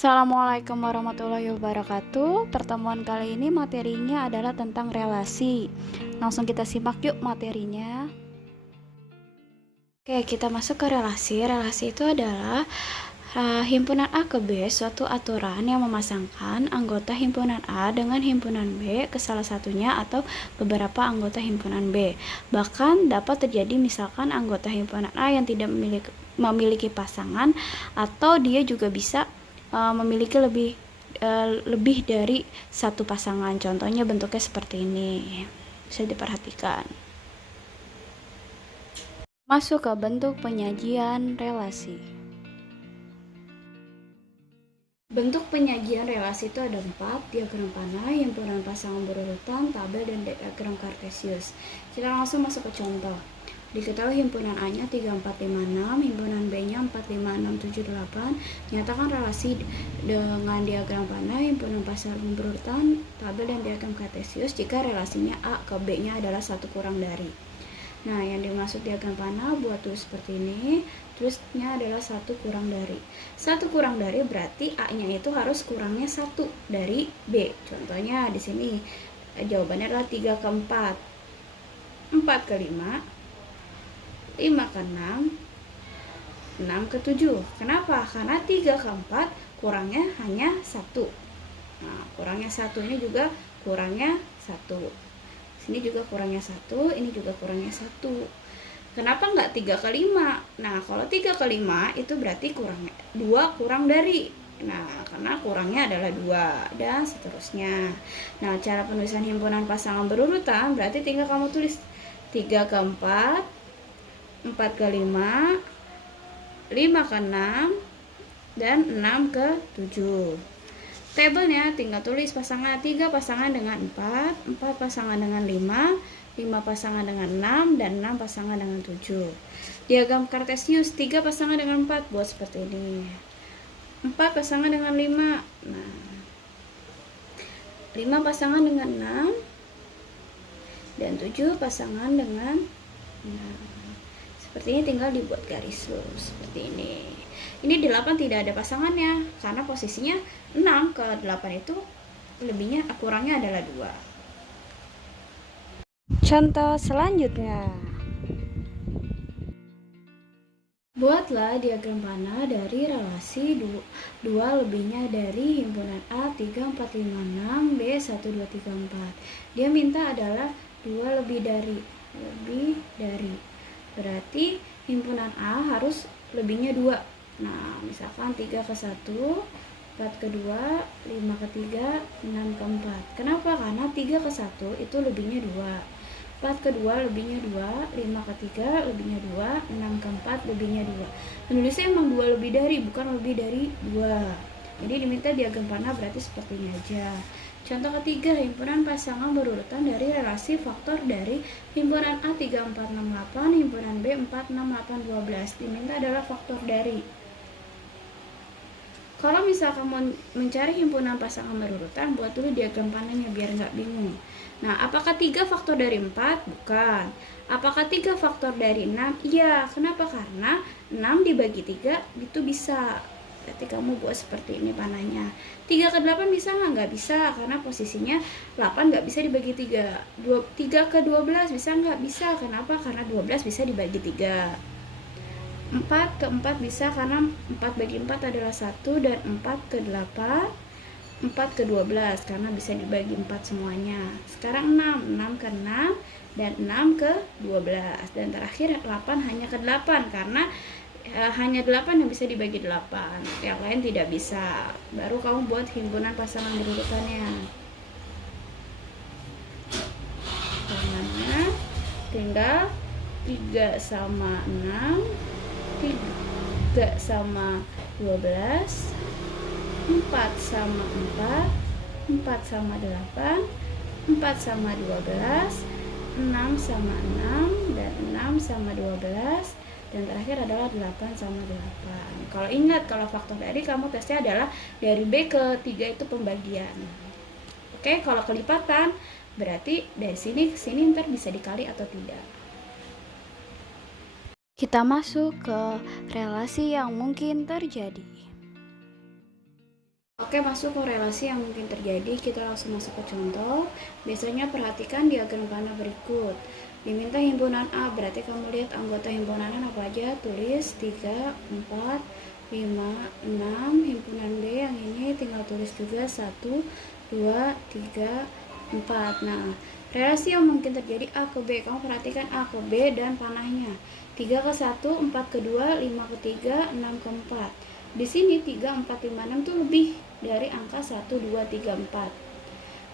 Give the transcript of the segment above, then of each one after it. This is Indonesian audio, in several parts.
Assalamualaikum warahmatullahi wabarakatuh. Pertemuan kali ini materinya adalah tentang relasi. Langsung kita simak yuk materinya. Oke, kita masuk ke relasi. Relasi itu adalah himpunan A ke B, suatu aturan yang memasangkan anggota himpunan A dengan himpunan B ke salah satunya atau beberapa anggota himpunan B. Bahkan dapat terjadi misalkan anggota himpunan A yang tidak memiliki pasangan, atau dia juga bisa memiliki lebih dari satu pasangan. Contohnya bentuknya seperti ini, bisa diperhatikan. Masuk ke bentuk penyajian relasi. Bentuk penyajian relasi itu ada 4: diagram panah, himpunan pasangan berurutan, tabel, dan diagram kartesius. Kita langsung masuk ke contoh. Diketahui himpunan A-nya 3, 4, 5, 6, himpunan B-nya 4, 5, 6, 7, 8. Nyatakan relasi dengan diagram panah, himpunan pasangan berurutan, tabel, dan diagram kartesius jika relasinya A ke B-nya adalah satu kurang dari. Nah, yang dimaksud diagram panah buat tulis seperti ini. Tulisnya adalah satu kurang dari. Satu kurang dari berarti A-nya itu harus kurangnya 1 dari B. Contohnya di sini jawabannya adalah 3 ke 4, 4 ke 5, 5 ke 6, 6 ke 7. Kenapa? Karena 3 ke 4 kurangnya hanya 1. Nah, kurangnya 1 ini juga kurangnya 1. Sini juga kurangnya 1, ini juga kurangnya 1. Kenapa nggak 3 ke 5? Nah, kalau 3 ke 5 itu berarti kurangnya 2 kurang dari. Nah, karena kurangnya adalah 2, dan seterusnya. Nah, cara penulisan himpunan pasangan berurutan berarti tinggal kamu tulis 3 ke 4, 4 ke 5, 5 ke 6, dan 6 ke 7. Tabelnya tinggal tulis pasangan 3 pasangan dengan 4, 4 pasangan dengan 5, 5 pasangan dengan 6, dan 6 pasangan dengan 7. Diagram kartesius 3 pasangan dengan 4 buat seperti ini. 4 pasangan dengan 5. Nah, 5 pasangan dengan 6, dan 7 pasangan dengan 6. Seperti ini, tinggal dibuat garis lurus seperti ini. Ini 8 tidak ada pasangannya karena posisinya 6 ke 8 itu lebihnya kurangnya adalah 2. Contoh selanjutnya. Buatlah diagram panah dari relasi 2 lebihnya dari himpunan A 3, 4, 5, 6, B 1, 2, 3, 4. Dia minta adalah 2 lebih dari. Berarti himpunan A harus lebihnya 2. Nah, misalkan 3 ke 1, 4 ke 2, 5 ke 3, 6 ke 4. Kenapa? Karena 3 ke 1 itu lebihnya 2, 4 ke 2 lebihnya 2, 5 ke 3 lebihnya 2, 6 ke 4 lebihnya 2. Penulisnya emang 2 lebih dari, bukan lebih dari 2. Jadi diminta diagram panah berarti seperti ini aja. Contoh ketiga, himpunan pasangan berurutan dari relasi faktor dari himpunan A 3, 4, 6, 8, himpunan B 4, 6, 8, 12. Diminta adalah faktor dari. Kalau misalkan mau mencari himpunan pasangan berurutan, buat dulu diagram panahnya biar nggak bingung. Nah, apakah 3 faktor dari 4? Bukan. Apakah 3 faktor dari 6? Iya. Kenapa? Karena 6 dibagi 3 itu bisa. Berarti kamu buat seperti ini panahnya. 3 ke 8 bisa nggak? Nggak bisa, karena posisinya 8 nggak bisa dibagi 3. 3 ke 12 bisa nggak? Bisa. Kenapa? Karena 12 bisa dibagi 3. 4 ke 4 bisa karena 4 bagi 4 adalah 1, dan 4 ke 8, 4 ke 12 karena bisa dibagi 4 semuanya. Sekarang 6 ke 6, dan 6 ke 12, dan terakhir 8 hanya ke 8 karena hanya 8 yang bisa dibagi 8, yang lain tidak bisa. Baru kamu buat himpunan pasangan berurutannya. Caranya tinggal 3 sama 6, 3 sama 12, 4 sama 4, 4 sama 8, 4 sama 12, 6 sama 6, dan 6 sama 12, dan terakhir adalah 8 sama 8. Kalau ingat, kalau faktor dari kamu tesnya adalah dari B ke 3 itu pembagian. Oke, kalau kelipatan berarti dari sini ke sini ntar bisa dikali atau tidak. Kita masuk ke relasi yang mungkin terjadi. Oke, masuk korelasi yang mungkin terjadi. Kita langsung masuk ke contoh. Biasanya perhatikan diagram panah berikut. Diminta himpunan A, berarti kamu lihat anggota himpunan A apa aja. Tulis 3, 4, 5, 6. Himpunan B yang ini tinggal tulis juga 1, 2, 3, 4. Nah, relasi yang mungkin terjadi A ke B. Kamu perhatikan A ke B dan panahnya. 3 ke 1, 4 ke 2, 5 ke 3, 6 ke 4. Di sini 3, 4, 5, 6 tuh lebih dari angka 1, 2, 3, 4.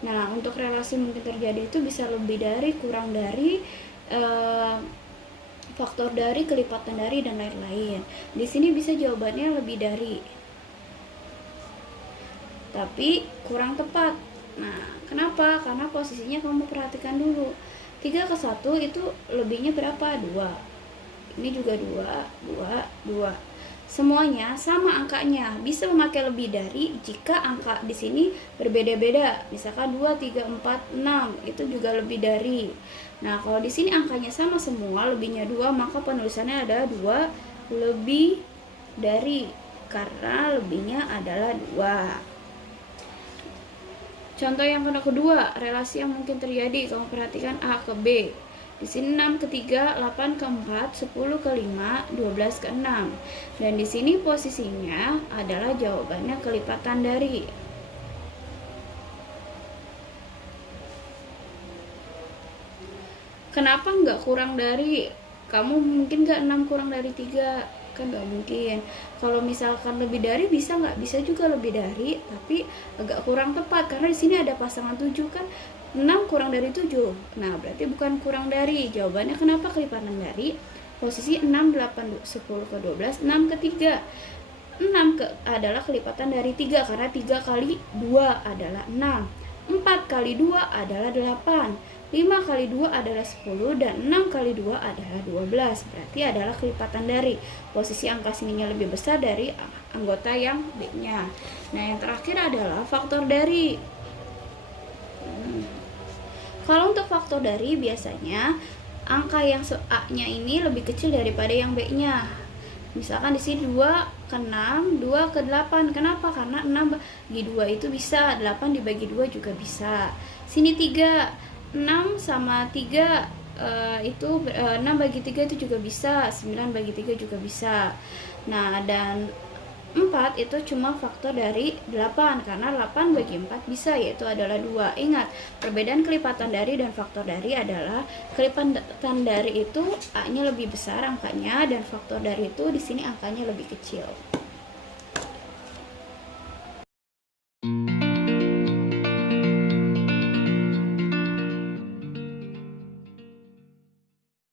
Nah, untuk relasi mungkin terjadi itu bisa lebih dari, kurang dari, faktor dari, kelipatan dari, dan lain-lain. Di sini bisa jawabannya lebih dari, tapi kurang tepat. Nah, kenapa? Karena posisinya kamu perhatikan dulu. 3 ke 1 itu lebihnya berapa? 2. Ini juga 2, 2, 2. Semuanya sama angkanya. Bisa memakai lebih dari jika angka di sini berbeda-beda. Misalkan 2, 3, 4, 6 itu juga lebih dari. Nah, kalau di sini angkanya sama semua, lebihnya 2, maka penulisannya adalah 2 lebih dari, karena lebihnya adalah 2. Contoh yang kedua, relasi yang mungkin terjadi, kamu perhatikan A ke B. Di sini 6 ke 3, 8 ke 4, 10 ke 5, 12 ke 6. Dan di sini posisinya adalah jawabannya kelipatan dari. Kenapa nggak kurang dari? Kamu mungkin nggak 6 kurang dari 3? Kan nggak mungkin. Kalau misalkan lebih dari bisa nggak? Bisa juga lebih dari, tapi agak kurang tepat karena di sini ada pasangan 7 kan. 6 kurang dari 7. Nah, berarti bukan kurang dari. Jawabannya kenapa kelipatan dari? Posisi 6, 8, 10 ke 12, 6 ke 3. 6 adalah kelipatan dari 3 karena 3 kali 2 adalah 6. 4 kali 2 adalah 8. 5 kali 2 adalah 10 dan 6 kali 2 adalah 12. Berarti adalah kelipatan dari. Posisi angka sininya lebih besar dari anggota yang B-nya. Nah, yang terakhir adalah faktor dari. Kalau untuk faktor dari biasanya angka yang A-nya ini lebih kecil daripada yang B-nya. Misalkan di sini 2 ke 6, 2 ke 8. Kenapa? Karena 6 bagi 2 itu bisa, 8 dibagi 2 juga bisa. Sini 3, 6 sama 3 itu 6 bagi 3 itu juga bisa, 9 bagi 3 juga bisa. Nah, dan 4 itu cuma faktor dari 8 karena 8 bagi 4 bisa, yaitu adalah 2. Ingat, perbedaan kelipatan dari dan faktor dari adalah kelipatan dari itu A-nya lebih besar angkanya dan faktor dari itu di sini angkanya lebih kecil.